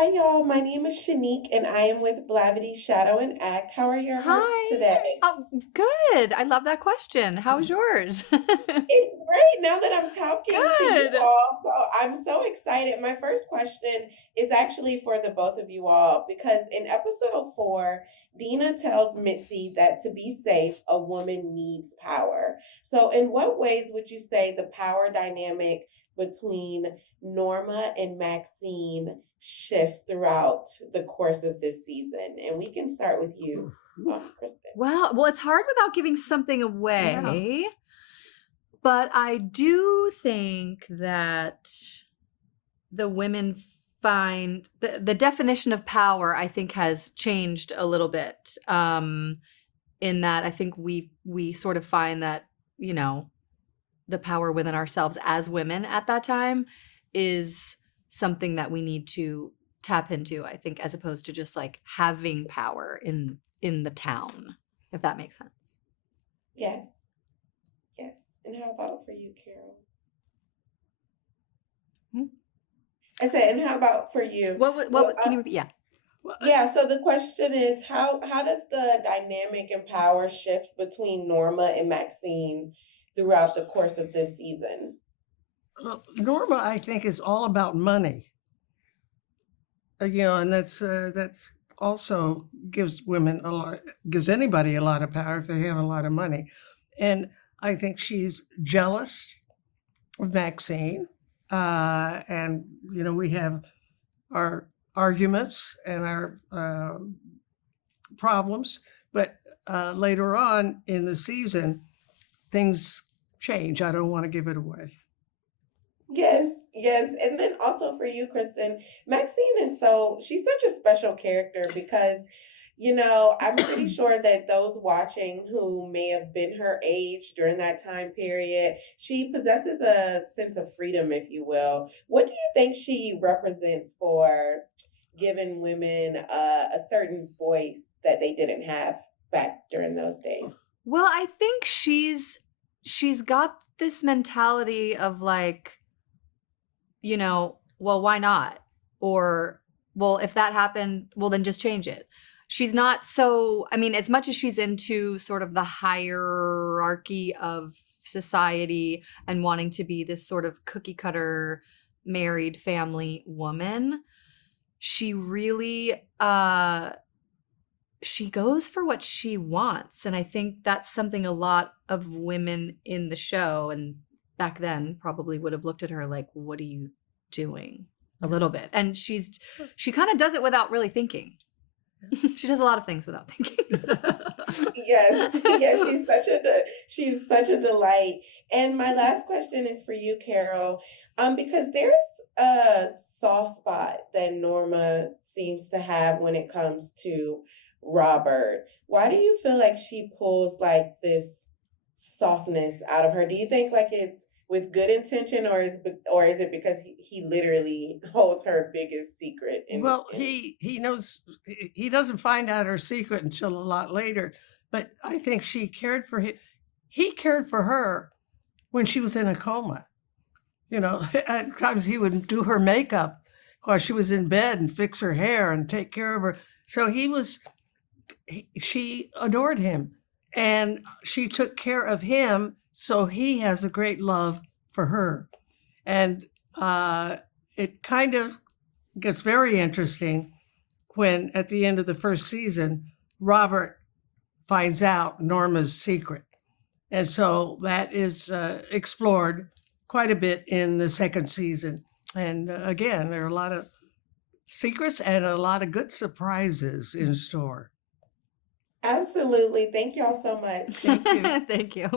Hi, y'all. My name is Shanique, and I am with Blavity Shadow and Act. How are your hearts Hi. today? Oh, good. I love that question. How's yours? It's great now that I'm talking to you Good. all. So I'm so excited. My first question is actually for the both of you all because in episode 4, Dina tells Mitzi that to be safe, a woman needs power. So, in what ways would you say the power dynamic between Norma and Maxine shifts throughout the course of this season? And we can start with you, Kristen. Well, it's hard without giving something Yeah. away, but I do think that the women find the definition of power, I think, has changed a little bit. In that I think we sort of find that, you know, the power within ourselves as women at that time is something that we need to tap into, I think, as opposed to just like having power in the town, if that makes sense. Yes, yes. And how about for you, Carol? Hmm? I said, and how about for you? Can you repeat? Yeah. Well, Yeah, so the question is how does the dynamic and power shift between Norma and Maxine throughout the course of this season? Norma, I think, is all about money. And that's also gives women a lot, gives anybody a lot of power if they have a lot of money. And I think she's jealous of Maxine. And, we have our arguments and our problems. But later on in the season, things change. I don't want to give it away. Yes, yes. And then also for you, Kristen, Maxine is she's such a special character because, I'm pretty sure that those watching who may have been her age during that time period, she possesses a sense of freedom, if you will. What do you think she represents for giving women a certain voice that they didn't have back during those days? Well, I think she's got this mentality of like, well, why not? Or, well, if that happened, well, then just change it. She's not so, I mean, as much as she's into sort of the hierarchy of society and wanting to be this sort of cookie cutter married family woman, she really, she goes for what she wants. And I think that's something a lot of women in the show and back then probably would have looked at her like, what are you doing? A little bit. And she kind of does it without really thinking. She does a lot of things without thinking. Yes, yes, she's such a delight. And my last question is for you, Carol, because there's a soft spot that Norma seems to have when it comes to Robert. Why do you feel like she pulls like this softness out of her? Do you think like it's with good intention, or is it because he literally holds her biggest secret Well, in he knows he doesn't find out her secret until a lot later, but I think she cared for him. He cared for her when she was in a coma. At times he would do her makeup while she was in bed and fix her hair and take care of her. So she adored him and she took care of him. So he has a great love for her. And it kind of gets very interesting when at the end of the first season, Robert finds out Norma's secret. And so that is explored quite a bit in the second season. And again, there are a lot of secrets and a lot of good surprises in store. Absolutely. Thank y'all so much. Thank you. Thank you.